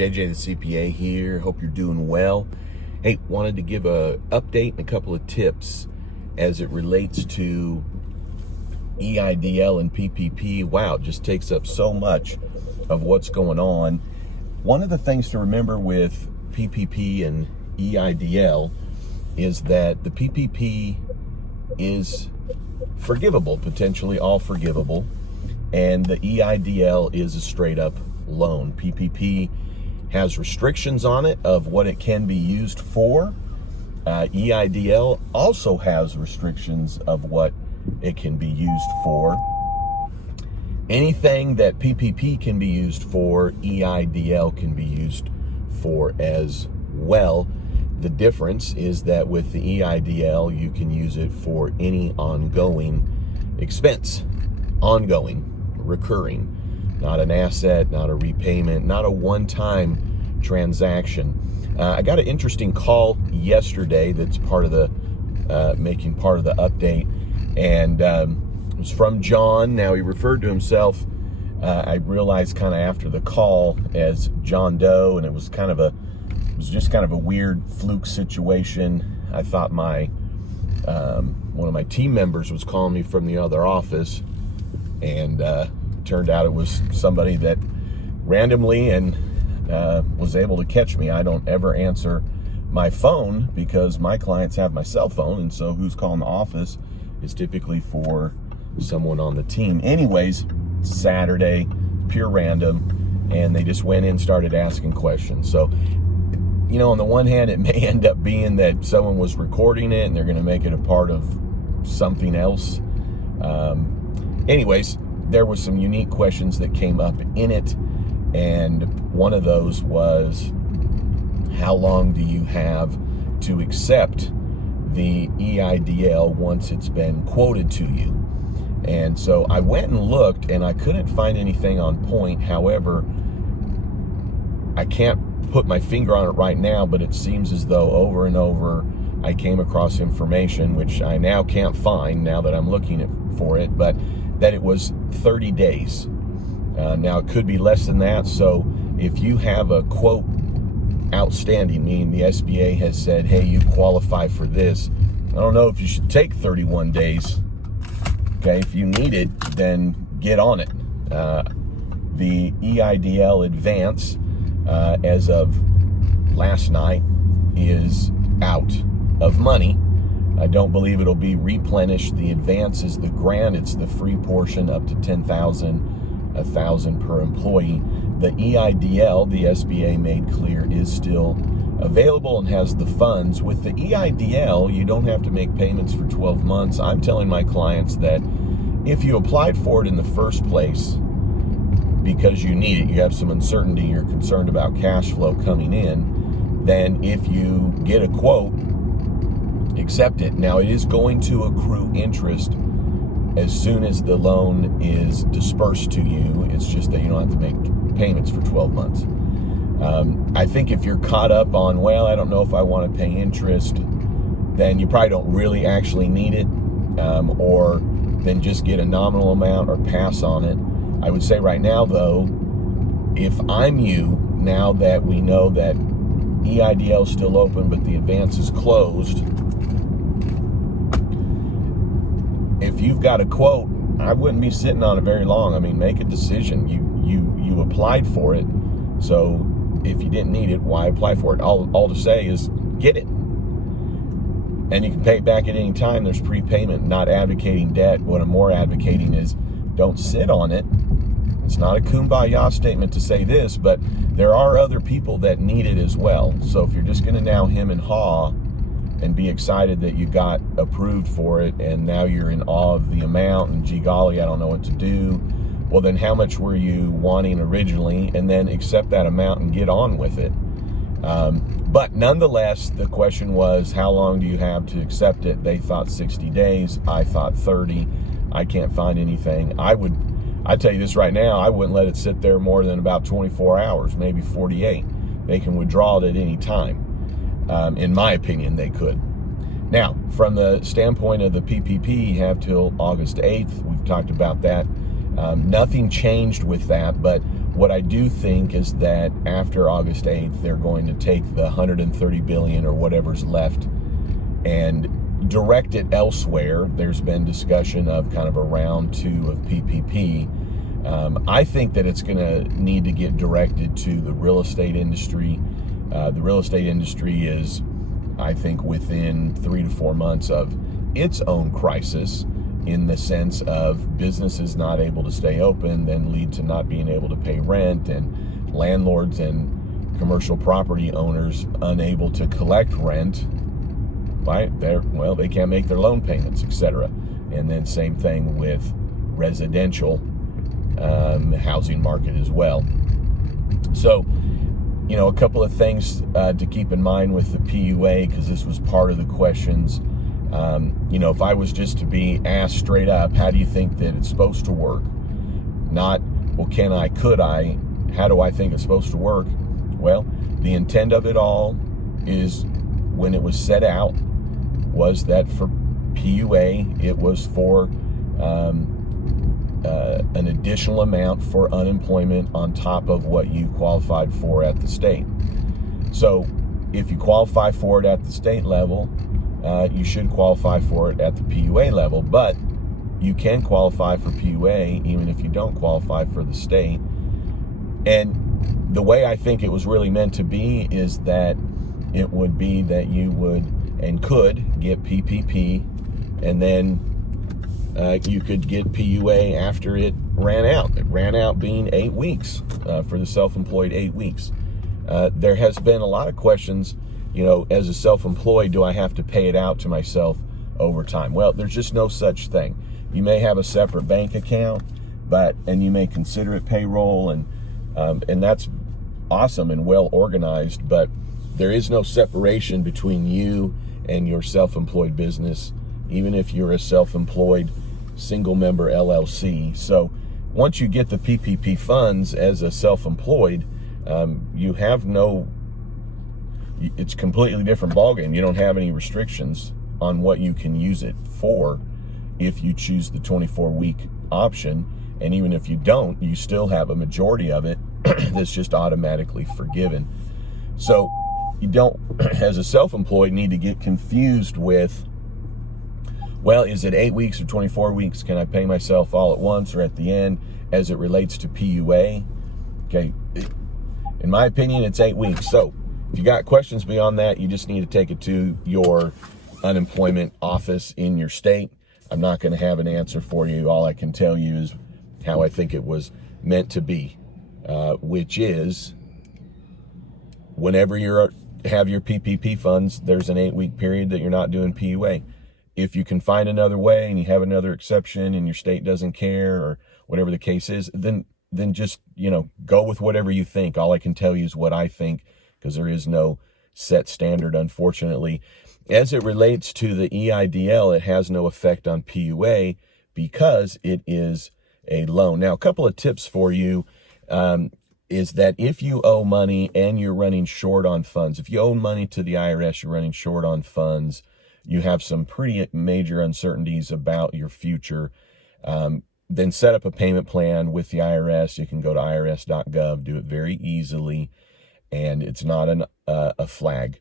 JJ the CPA here. Hope you're doing well. Hey, wanted to give a update and a couple of tips as it relates to EIDL and PPP. Wow, it just takes up so much of what's going on. One of the things to remember with PPP and EIDL is that the PPP is forgivable, potentially all forgivable, and the EIDL is a straight up loan. PPP has restrictions on it of what it can be used for. EIDL also has restrictions of what it can be used for. Anything that PPP can be used for, EIDL can be used for as well. The difference is that with the EIDL, you can use it for any ongoing expense, ongoing, recurring, not an asset, not a repayment, not a one-time transaction. I got an interesting call yesterday that's part of the, making part of the update, and it was from John. Now, he referred to himself, I realized kind of after the call, as John Doe, and it was just kind of a weird fluke situation. I thought one of my team members was calling me from the other office, and turned out it was somebody that randomly and was able to catch me. I don't ever answer my phone because my clients have my cell phone, and so who's calling the office is typically for someone on the team. Anyways, Saturday, pure random, and they just went in and started asking questions. So, you know, on the one hand, it may end up being that someone was recording it and they're going to make it a part of something else. Anyways, there were some unique questions that came up in it, and one of those was, how long do you have to accept the EIDL once it's been quoted to you? And so I went and looked, and I couldn't find anything on point. However, I can't put my finger on it right now, but it seems as though over and over I came across information, which I now can't find now that I'm looking for it, but that it was 30 days. Now, it could be less than that. So if you have a quote outstanding, meaning the SBA has said, hey, you qualify for this, I don't know if you should take 31 days. Okay, if you need it, then get on it. The EIDL advance, as of last night, is out of money. I don't believe it'll be replenished. The advance is the grant. It's the free portion up to $10,000, $1,000 per employee. The EIDL, the SBA made clear, is still available and has the funds. With the EIDL, you don't have to make payments for 12 months. I'm telling my clients that if you applied for it in the first place because you need it, you have some uncertainty, you're concerned about cash flow coming in, then if you get a quote, accept it. Now, it is going to accrue interest as soon as the loan is dispersed to you. It's just that you don't have to make payments for 12 months. I think if you're caught up on, well, I don't know if I want to pay interest, then you probably don't really actually need it, or then just get a nominal amount or pass on it. I would say right now, though, if I'm you, now that we know that EIDL is still open but the advance is closed, if you've got a quote, I wouldn't be sitting on it very long. I mean, make a decision. You applied for it, so if you didn't need it, why apply for it? All to say is get it. And you can pay it back at any time. There's prepayment. Not advocating debt. What I'm more advocating is don't sit on it. It's not a kumbaya statement to say this, but there are other people that need it as well. So if you're just going to now hem and haw and be excited that you got approved for it, and now you're in awe of the amount, and gee golly, I don't know what to do, well, then how much were you wanting originally? And then accept that amount and get on with it. But nonetheless, the question was, how long do you have to accept it? They thought 60 days. I thought 30. I can't find anything. I tell you this right now, I wouldn't let it sit there more than about 24 hours, maybe 48. They can withdraw it at any time. In my opinion, they could. Now, from the standpoint of the PPP, you have till August 8th. We've talked about that. Nothing changed with that, but What I do think is that after August 8th, they're going to take the $130 billion or whatever's left and direct it elsewhere. There's been discussion of kind of a round 2 of PPP. I think that it's going to need to get directed to the real estate industry. The real estate industry is, I think, within 3 to 4 months of its own crisis, in the sense of businesses not able to stay open, then lead to not being able to pay rent, and landlords and commercial property owners unable to collect rent. Right? They can't make their loan payments, etc. And then same thing with residential housing market as well. So, a couple of things to keep in mind with the PUA, because this was part of the questions. If I was just to be asked straight up, how do you think that it's supposed to work? Not, well, can I, could I? How do I think it's supposed to work? Well, the intent of it all is, when it was set out, was that for PUA, it was for an additional amount for unemployment on top of what you qualified for at the state. So if you qualify for it at the state level, you should qualify for it at the PUA level, but you can qualify for PUA even if you don't qualify for the state. And the way I think it was really meant to be is that it would be that you would and could get PPP, and then you could get PUA after it ran out. It ran out being 8 weeks for the self-employed, 8 weeks. There has been a lot of questions, as a self-employed, do I have to pay it out to myself over time? Well, there's just no such thing. You may have a separate bank account, and you may consider it payroll, and that's awesome and well organized, but there is no separation between you and your self-employed business, even if you're a self-employed single member LLC. So once you get the PPP funds as a self-employed, you have it's a completely different ballgame. You don't have any restrictions on what you can use it for if you choose the 24-week option. And even if you don't, you still have a majority of it that's just automatically forgiven. So you don't, as a self-employed, need to get confused with, well, is it 8 weeks or 24 weeks? Can I pay myself all at once or at the end as it relates to PUA? Okay, in my opinion, it's 8 weeks. So if you got questions beyond that, you just need to take it to your unemployment office in your state. I'm not going to have an answer for you. All I can tell you is how I think it was meant to be, which is whenever you have your PPP funds, there's an 8-week period that you're not doing PUA. If you can find another way and you have another exception and your state doesn't care or whatever the case is, then just, go with whatever you think. All I can tell you is what I think, because there is no set standard, unfortunately. As it relates to the EIDL, it has no effect on PUA because it is a loan. Now, a couple of tips for you is that if you owe money and you're running short on funds, if you owe money to the IRS, you're running short on funds, you have some pretty major uncertainties about your future, then set up a payment plan with the IRS. You can go to irs.gov, do it very easily, and it's not a flag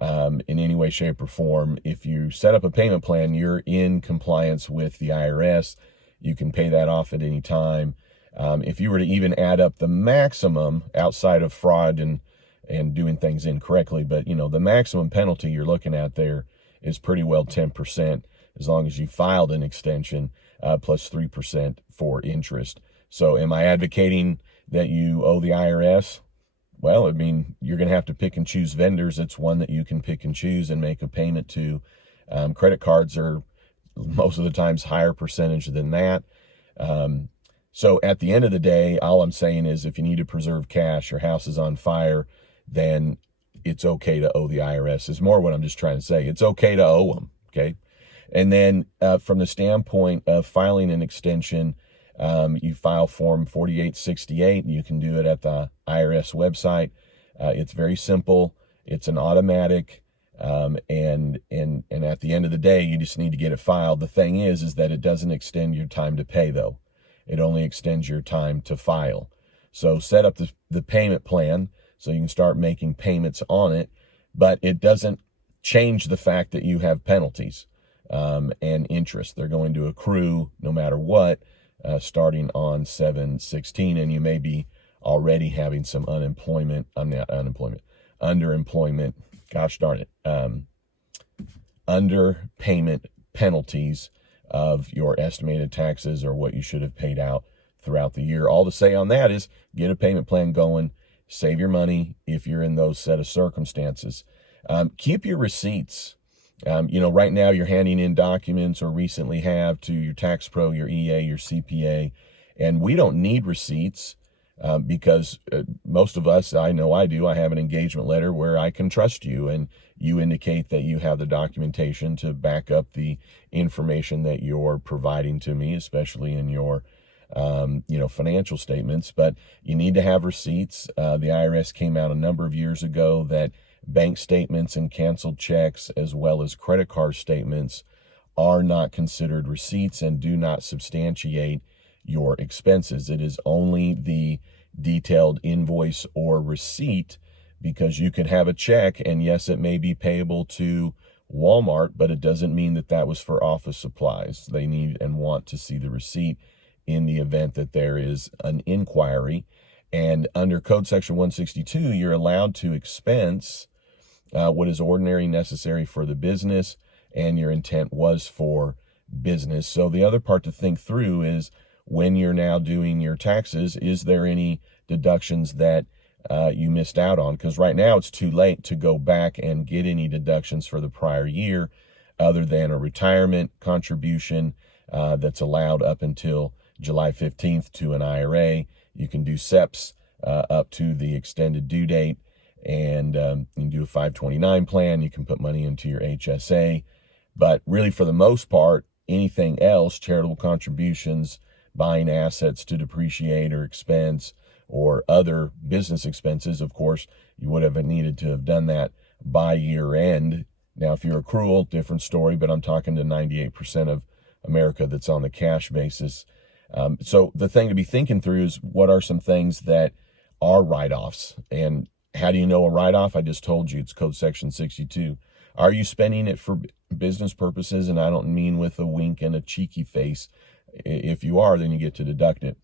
in any way, shape, or form. If you set up a payment plan, you're in compliance with the IRS. You can pay that off at any time. If you were to even add up the maximum outside of fraud and doing things incorrectly, but the maximum penalty you're looking at there is pretty well 10%, as long as you filed an extension, plus 3% for interest. So am I advocating that you owe the IRS? Well, you're going to have to pick and choose vendors. It's one that you can pick and choose and make a payment to. Credit cards are most of the times higher percentage than that. So at the end of the day, all I'm saying is if you need to preserve cash, your house is on fire, then it's okay to owe the IRS is more what I'm just trying to say. It's okay to owe them, okay? And then from the standpoint of filing an extension, you file Form 4868. You can do it at the IRS website. It's very simple. It's an automatic, and at the end of the day, you just need to get it filed. The thing is that it doesn't extend your time to pay, though. It only extends your time to file. So set up the payment plan so you can start making payments on it, but it doesn't change the fact that you have penalties and interest. They're going to accrue no matter what, starting on 7/16, and you may be already having some underemployment, gosh darn it, underpayment penalties of your estimated taxes or what you should have paid out throughout the year. All to say on that is get a payment plan going, save your money if you're in those set of circumstances. Keep your receipts. Right now you're handing in documents or recently have to your tax pro, your EA, your CPA, and we don't need receipts because most of us, I know I do, I have an engagement letter where I can trust you and you indicate that you have the documentation to back up the information that you're providing to me, especially in your financial statements. But you need to have receipts. The IRS came out a number of years ago that bank statements and canceled checks, as well as credit card statements, are not considered receipts and do not substantiate your expenses. It is only the detailed invoice or receipt, because you could have a check and yes, it may be payable to Walmart, but it doesn't mean that that was for office supplies. They need and want to see the receipt in the event that there is an inquiry. And under Code Section 162, you're allowed to expense what is ordinary necessary for the business, and your intent was for business. So the other part to think through is when you're now doing your taxes, is there any deductions that you missed out on? Because right now it's too late to go back and get any deductions for the prior year other than a retirement contribution that's allowed up until July 15th to an IRA. You can do SEPs up to the extended due date, and you can do a 529 plan. You can put money into your HSA. But really, for the most part, anything else, charitable contributions, buying assets to depreciate or expense, or other business expenses, of course, you would have needed to have done that by year end. Now, if you're accrual, different story, but I'm talking to 98% of America that's on the cash basis. So the thing to be thinking through is what are some things that are write-offs? And how do you know a write-off? I just told you it's Code Section 62. Are you spending it for business purposes? And I don't mean with a wink and a cheeky face. If you are, then you get to deduct it.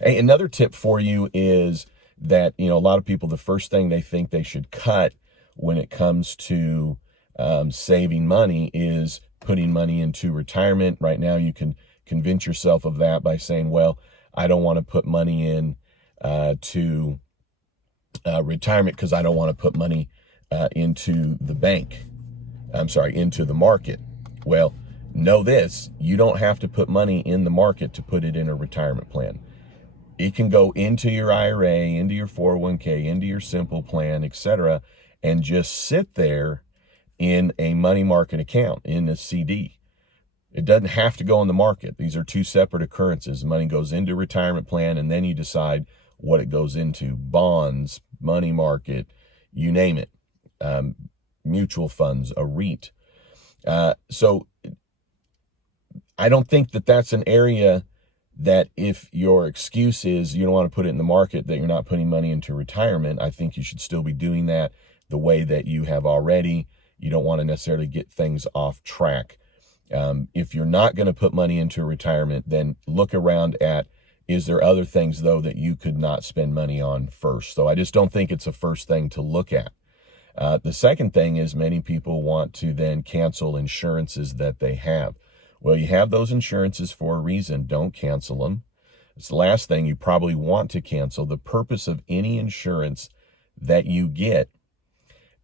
Hey, another tip for you is that, a lot of people, the first thing they think they should cut when it comes to saving money is putting money into retirement. Right now, you can convince yourself of that by saying, well, I don't want to put money in to retirement because I don't want to put money into the bank. Into the market. Well, know this, you don't have to put money in the market to put it in a retirement plan. It can go into your IRA, into your 401k, into your simple plan, etc., and just sit there in a money market account, in a CD. It doesn't have to go in the market. These are two separate occurrences. Money goes into retirement plan, and then you decide what it goes into. Bonds, money market, you name it. Mutual funds, a REIT. So I don't think that that's an area that if your excuse is you don't want to put it in the market, that you're not putting money into retirement. I think you should still be doing that the way that you have already. You don't want to necessarily get things off track. If you're not going to put money into retirement, then look around at, is there other things, though, that you could not spend money on first? So I just don't think it's a first thing to look at. The second thing is many people want to then cancel insurances that they have. Well, you have those insurances for a reason. Don't cancel them. It's the last thing you probably want to cancel. The purpose of any insurance that you get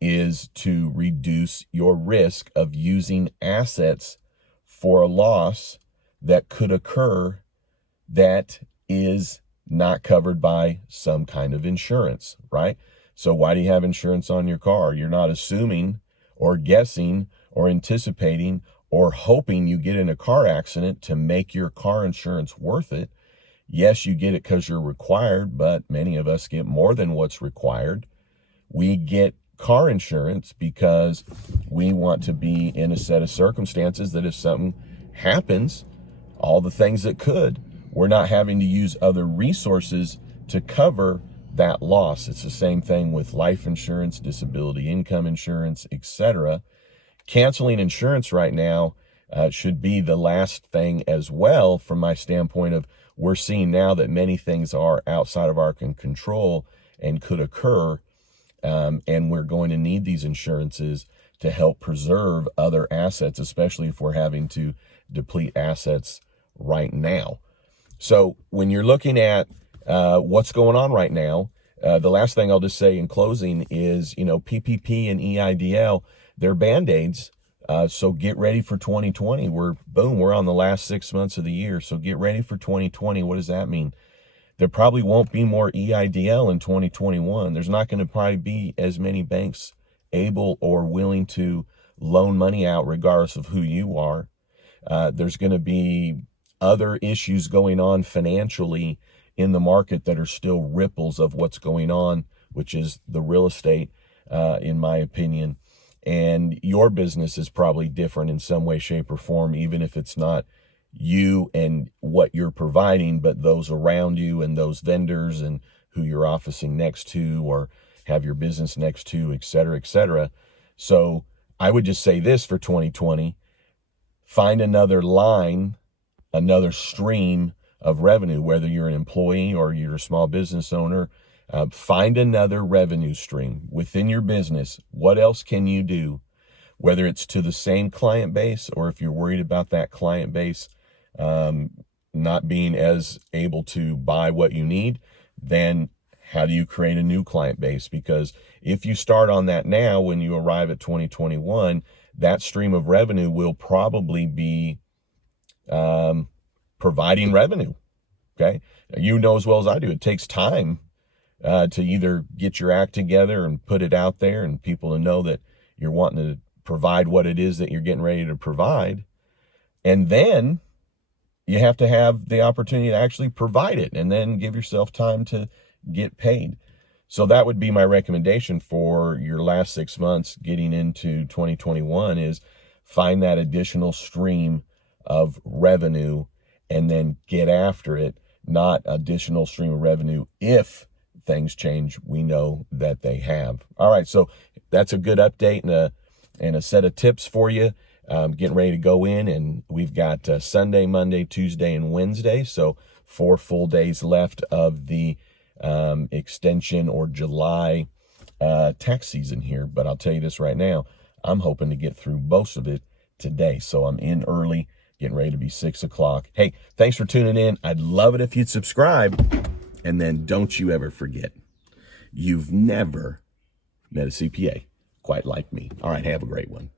is to reduce your risk of using assets for a loss that could occur that is not covered by some kind of insurance, right? So why do you have insurance on your car? You're not assuming or guessing or anticipating or hoping you get in a car accident to make your car insurance worth it. Yes, you get it because you're required, but many of us get more than what's required. We get car insurance because we want to be in a set of circumstances that if something happens, all the things that could, we're not having to use other resources to cover that loss. It's the same thing with life insurance, disability income insurance, etc. Canceling insurance right now should be the last thing as well, from my standpoint of we're seeing now that many things are outside of our control and could occur, and we're going to need these insurances to help preserve other assets, especially if we're having to deplete assets right now. So when you're looking at what's going on right now, the last thing I'll just say in closing is, PPP and EIDL, they're Band-Aids. So get ready for 2020. We're on the last 6 months of the year. So get ready for 2020. What does that mean? There probably won't be more EIDL in 2021. There's not going to probably be as many banks able or willing to loan money out regardless of who you are. There's going to be other issues going on financially in the market that are still ripples of what's going on, which is the real estate, in my opinion. And your business is probably different in some way, shape, or form, even if it's not you and what you're providing, but those around you and those vendors and who you're officing next to or have your business next to, et cetera, et cetera. So I would just say this for 2020, find another line, another stream of revenue, whether you're an employee or you're a small business owner. Find another revenue stream within your business. What else can you do? Whether it's to the same client base, or if you're worried about that client base not being as able to buy what you need, then how do you create a new client base? Because if you start on that now, when you arrive at 2021, that stream of revenue will probably be providing revenue. Okay. You know as well as I do, it takes time to either get your act together and put it out there and people to know that you're wanting to provide what it is that you're getting ready to provide. And then you have to have the opportunity to actually provide it and then give yourself time to get paid. So that would be my recommendation for your last 6 months getting into 2021 is find that additional stream of revenue and then get after it, not additional stream of revenue if things change. We know that they have. All right, so that's a good update and a set of tips for you. Getting ready to go in, and we've got Sunday, Monday, Tuesday, and Wednesday. So 4 full days left of the extension or July tax season here. But I'll tell you this right now, I'm hoping to get through most of it today. So I'm in early, getting ready to be 6 o'clock. Hey, thanks for tuning in. I'd love it if you'd subscribe. And then don't you ever forget, you've never met a CPA quite like me. All right, have a great one.